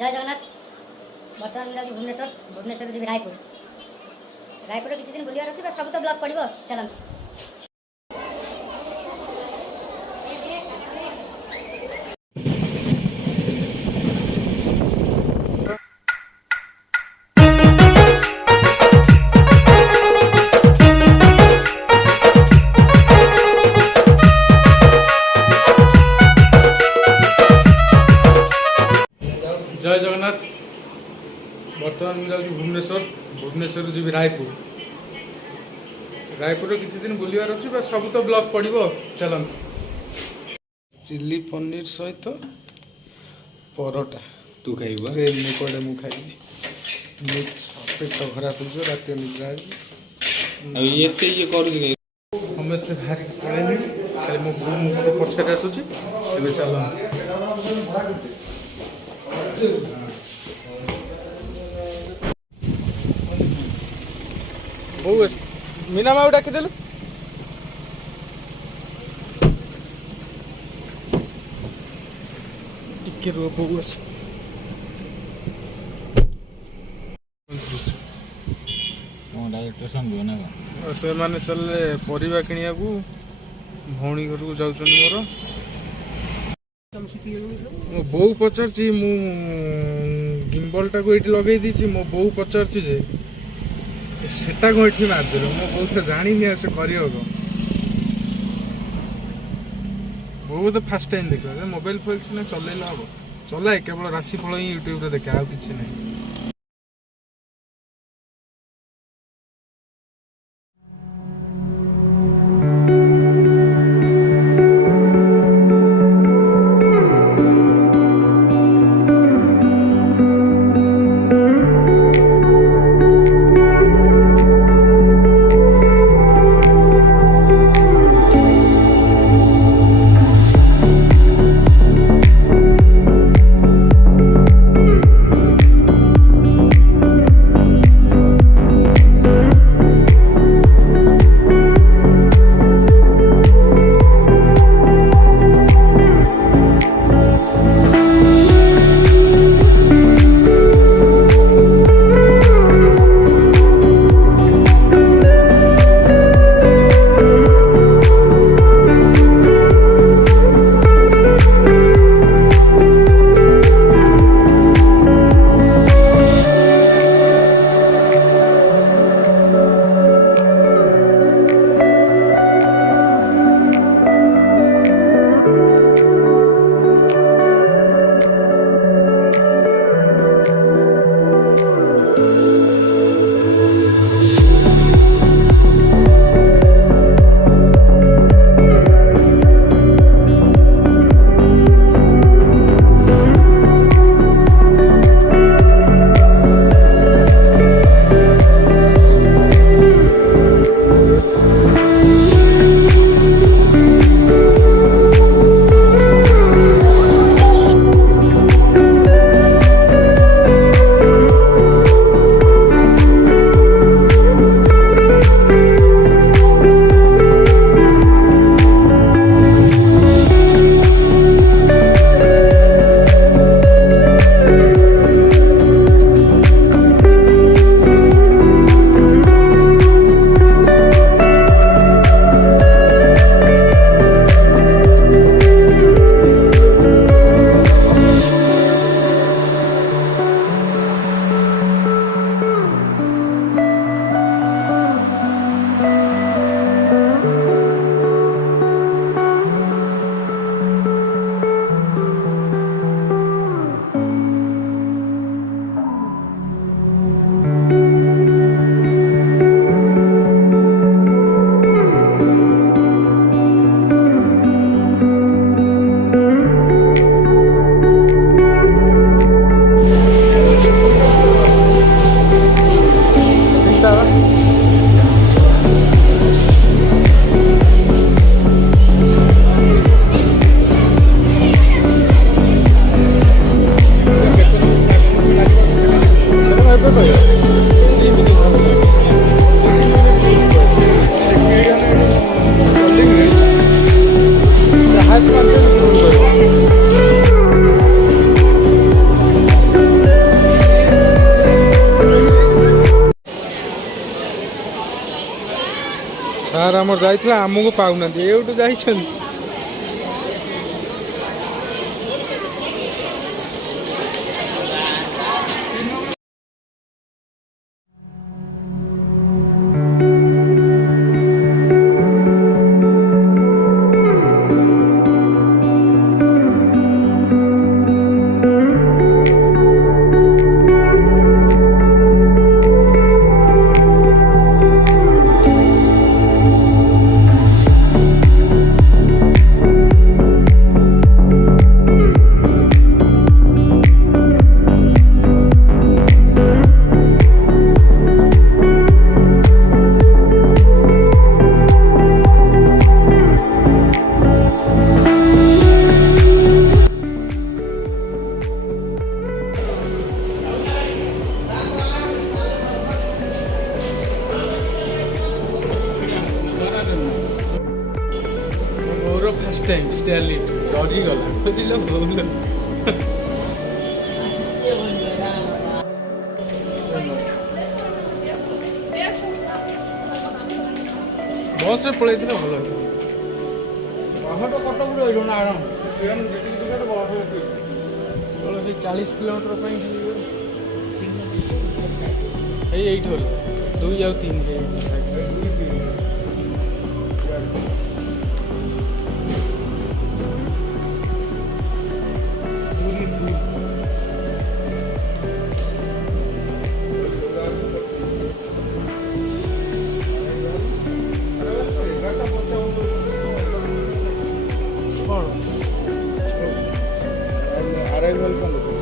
जय जगन्नाथ बर्तमान जाऊँ भुवनेश्वर भुवनेश्वर जी रायपुर रायपुर किसी दिन बुलार अच्छे सब तो ब्लॉक पड़ो चलते जय जगन्नाथ बर्तमान मुझे जाऊँ भुवनेश्वर भुवनेश्वर जी रायपुर रायपुर किसी दिन बुलार अच्छे सब तो ब्लॉक पड़ो चलते चिली पनीर सहित परोटा तू खाइबा मुझे मुझे खाइबी मिक्स पेट खराब हो रात निद्रा ये करू समस्ते बाहर पड़े खाली मो बो पछे आसूची ए चल बो मीना माऊ डाकिदेलु टिके रो बो आस से माने चले परिवा किनिया को भौणी घर को जाउछन मोर मो बो पचारची मु गिम्बल टा को एठी लगेई दीची मो बो पचारची जे सेटा को एठी मार देलो मो बो तो जानी नि से करियो गो बो तो फर्स्ट टाइम देखो मोबाइल फोन से चलेला हबो चलाए केवल राशि फल ही यूट्यूब रे देखा आ किछि नहीं ସାର୍ ଆମର ଯାଇଥିଲା ଆମକୁ ପାଉନାହାନ୍ତି ଏଇଠୁ ଯାଇଛନ୍ତି। ଫାର୍ଷ୍ଟ ଟାଇମ୍ ଷ୍ଟେୟାର ଲିଫ୍ଟ ଡରିଗଲା ବୁଝିଲ ଭଲ। ବସ୍ରେ ପଳେଇଥିଲେ ଭଲ ହେଇଥାନ୍ତା। ସେ 40 କିଲୋମିଟର ପାଇଁ ଏଇଠି ଗଲେ 2 ଆଉ 3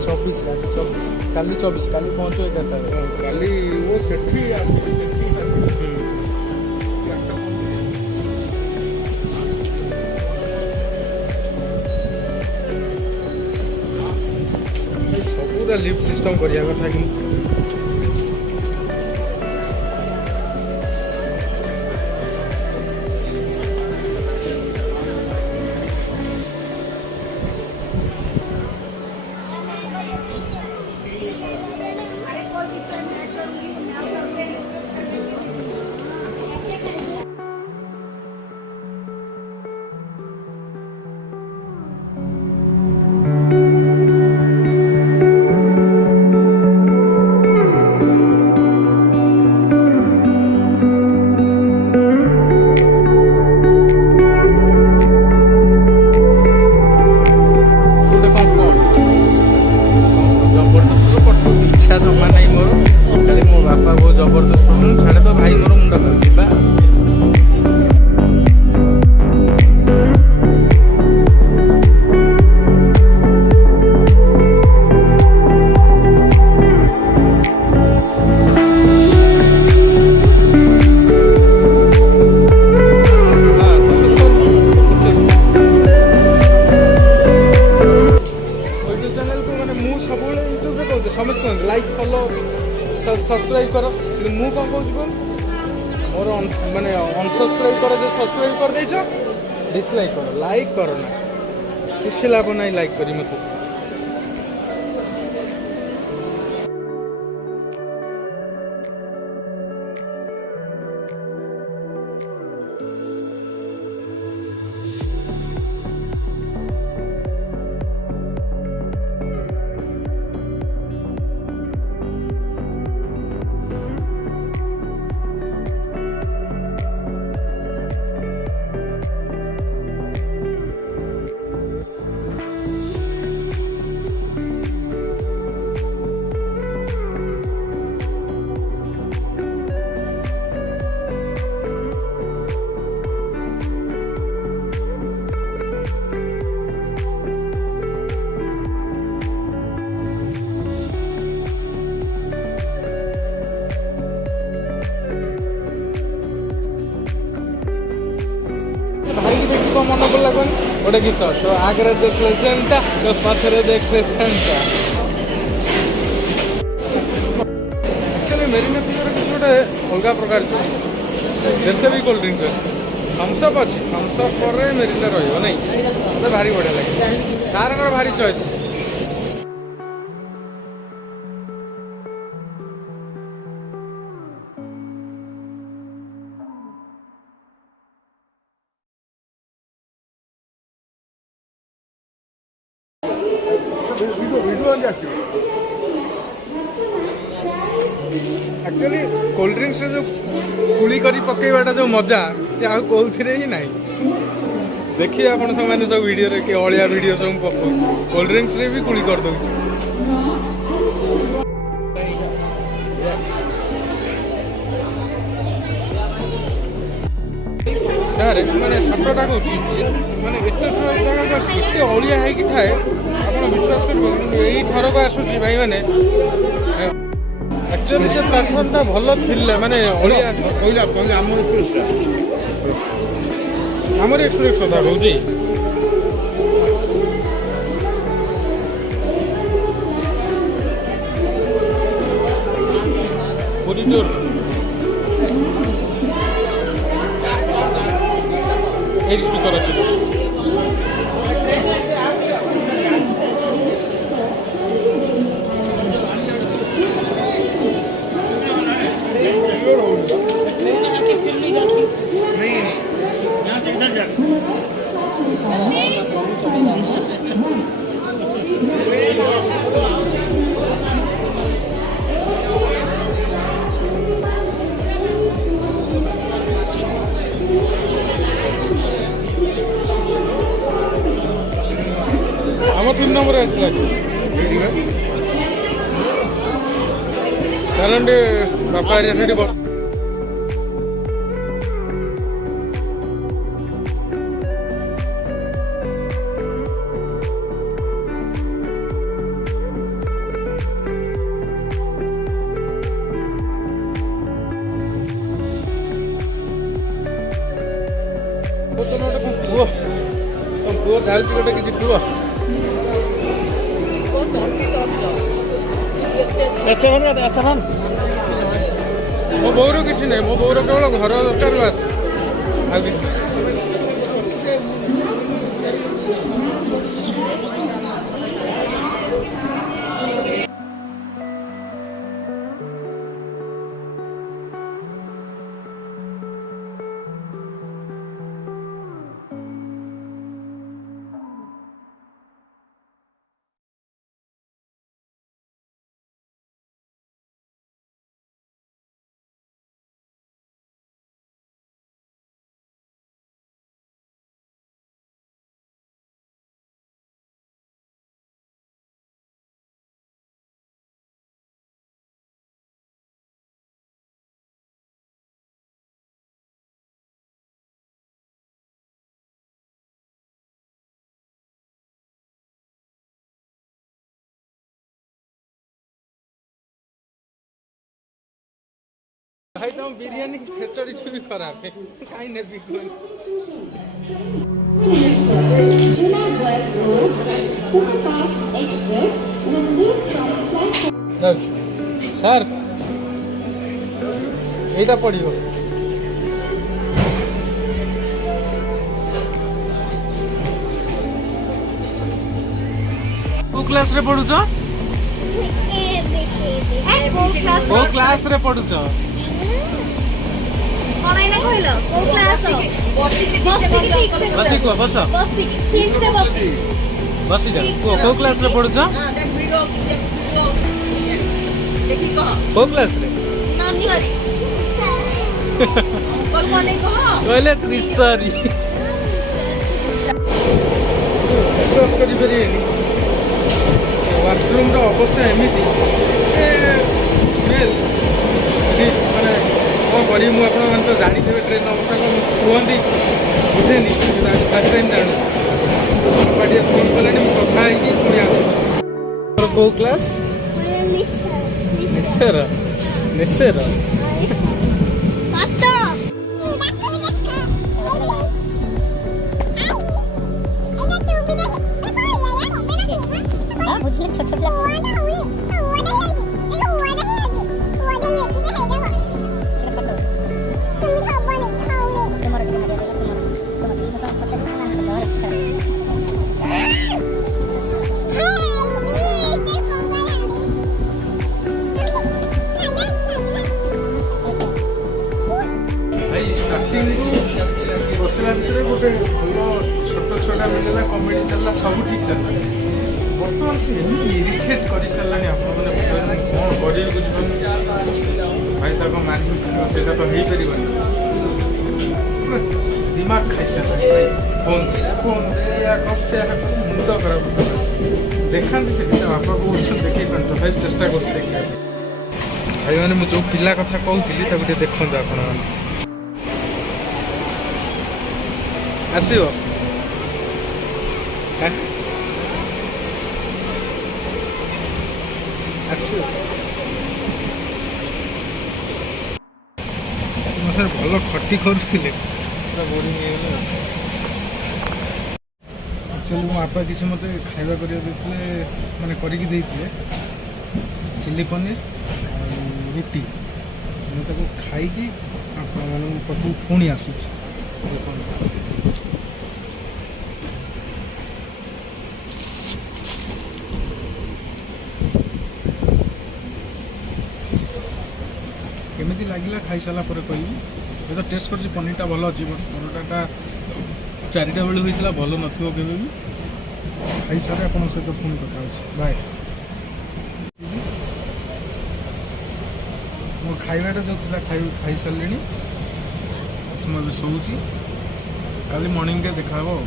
24 आज 24 କାଲି 24 କାଲି ପହଞ୍ଚିବ 11ଟାରେ କାଲି ଓ ସେଠି ସବୁରା ଲିଫ୍ଟ ସିଷ୍ଟମ କରିବା କଥା କିନ୍ତୁ ଜମା ନାହିଁ ମୋର ଖାଲି ମୋ ବାପା ବହୁତ ଜବରଦସ୍ତ କରୁଛନ୍ତି ଛାଡ଼େ ତ ଭାଇ ମୋର ମୁଣ୍ଡ ଖାଉଛି ଯିବା। ସମସ୍ତେ କୁହନ୍ତି ଲାଇକ୍ ଫଲୋ ସବସ୍କ୍ରାଇବ୍ କର କିନ୍ତୁ ମୁଁ କ'ଣ କହୁଛି କୁହ ମୋର ମାନେ ଅନସବସ୍କ୍ରାଇବ୍ କର ଯେ ସବସ୍କ୍ରାଇବ୍ କରିଦେଇଛ ଡିସଲାଇକ୍ କର ଲାଇକ୍ କର ନା କିଛି ଲାଭ ନାହିଁ ଲାଇକ୍ କରି ମୋତେ। ମନେ ପଡ଼ିଲା କଣ ଗୋଟେ ଗୀତ ତ ଆଗରେ ଦେଖିଲେ ଯେନ୍ତା ତ ପଛରେ ଦେଖିଲେ ସେନ୍ତା। ଆକ୍ଚୁଆଲି ମେରିନା ପିଓର କିଛି ଗୋଟେ ଅଲଗା ପ୍ରକାର ଯେତେ ବି କୋଲ୍ଡ ଡ୍ରିଙ୍କ୍ସ ଅଛି ଥମ୍ସଅପ୍ ଅଛି ଥମ୍ସଅପ୍ ପରେ ମେରିନା ରହିବ ନାଇଁ ମୋତେ ଭାରି ବଢ଼ିଆ ଲାଗେ ସାର୍ଙ୍କର ଭାରି ଚଏସ୍। बुलंदी आसो एक्चुअली कोल्ड ड्रिंक्स जो कुली करी पकेवाटा जो मजा से आउ कौथिरे ही नहीं देखिए आपण सब सब वीडियो रे कि अलिया वीडियो सब पको कोल्ड ड्रिंक्स रे भी कुली कर दउ सर माने सटटा को माने एते जगह को एते अलिया है कि थाए आपण विश्वास करबो एई थर को आसुची भाई माने एक्चुअली से प्लेटफॉर्म टा भलो थिले माने अलिया कहला हमर एक्सप्रेस कथा कहूजी पूरी टूर एरी स्पीकर अछि हम 3 नंबर आसला कारण बापा एरिया पुओ जाऊँ गोटे किसी पुओ मो बोर किसी ना मो बोर केवल घर दरकार बास भाई तुम बिरयानी खेचड़ी भी खराब है कहीं ने बिकन सर एटा पड़ियो को क्लास रे पढुछ को क्लास रे पढुछ कोना इना कहलो को क्लास बसी के ठीक से बसी को बस बसी ठीक से बसी बसी जा को क्लास रे पढुछ हां देख वीडियो देखी कह को क्लास रे नर्सरी अंकल को नहीं कह कहले त्रिसरी विश्वास करि परिनी वाशरूम रो अवस्था एमिति स्मेल माने कौन करी मुझे आप तो जानी थे ट्रेन अवस्था कहती बुझेनि फर्स्ट टाइम जान बाटे फोन कले कथा है पुणी आस को क्लास निश्चर निश्चर बसला भितर गोटे भल छोट छोटा मिलला कमेडी चलला सब ठीक चलला ବର୍ତ୍ତମାନ ସେ ଏମିତି ଇରିଟେଟ୍ କରିସାରିଲାଣି ଆପଣମାନେ ବୁଝିପାରିଲେ କ'ଣ କରିବି ବୁଝିପାରୁନି। ଭାଇ ତାକୁ ମାରିକି ଖାଇବା ସେଇଟା ତ ହେଇପାରିବନି। ପୁରା ଦିମାଗ ଖାଇସାରିଲାଣି ଭାଇ। ଫୋନ୍ ଏଇଆ କରୁଛି ମୁଣ୍ଡ ଖରାପ ଦେଖାନ୍ତି ସେ ପିଲା ବାପା କହୁଛନ୍ତି ଦେଖେଇ ପାରୁନି ତଥାପି ଚେଷ୍ଟା କରୁଛି ଦେଖିବା ପାଇଁ। ଭାଇମାନେ ମୁଁ ଯେଉଁ ପିଲା କଥା କହୁଥିଲି ତାକୁ ଟିକେ ଦେଖନ୍ତୁ ଆପଣମାନେ। ଆସିବ ଆସିବ ସେ ମୋ ସାଙ୍ଗେ ଭଲ ଖଟି କରୁଥିଲେ ପୁରା ବୋରିଂ ହେଇଗଲା। ଆକ୍ଚୁଆଲି ମୋ ବାପା କିଛି ମୋତେ ଖାଇବା କରିବାକୁ ଦେଇଥିଲେ ମାନେ କରିକି ଦେଇଥିଲେ ଚିଲି ପନିର ଆଉ ରୁଟି। ମୁଁ ତାକୁ ଖାଇକି ଆପଣମାନଙ୍କ ପାଖକୁ ପୁଣି ଆସୁଛି। କେମିତି ଲାଗିଲା ଖାଇସାରିଲା ପରେ କହିବି। ଏ ତ ଟେଷ୍ଟ କରିଛି ପନିରଟା ଭଲ ଅଛି ବଟ୍ ପରଟାଟା 4ଟା ବେଳୁ ହେଇଥିଲା ଭଲ ନଥିବ କେବେ ବି। ଖାଇସାରେ ଆପଣଙ୍କ ସହିତ ପୁଣି କଥା ହେଉଛି। ବାଏ। ମୋ ଖାଇବାଟା ଯେଉଁ ଥିଲା ଖାଇସାରିଲିଣି। ମୁଁ ଏବେ ଶୋଉଛି। କାଲି ମର୍ଣ୍ଣିଂରେ ଦେଖାହେବ ଆଉ।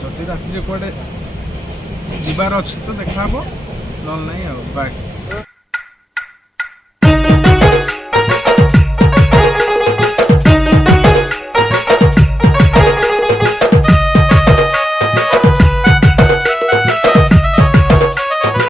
ଯଦି ରାତିରେ କୁଆଡ଼େ ଯିବାର ଅଛି ତ ଦେଖାହେବ ନହେଲେ ନାହିଁ ଆଉ। ବାଏ।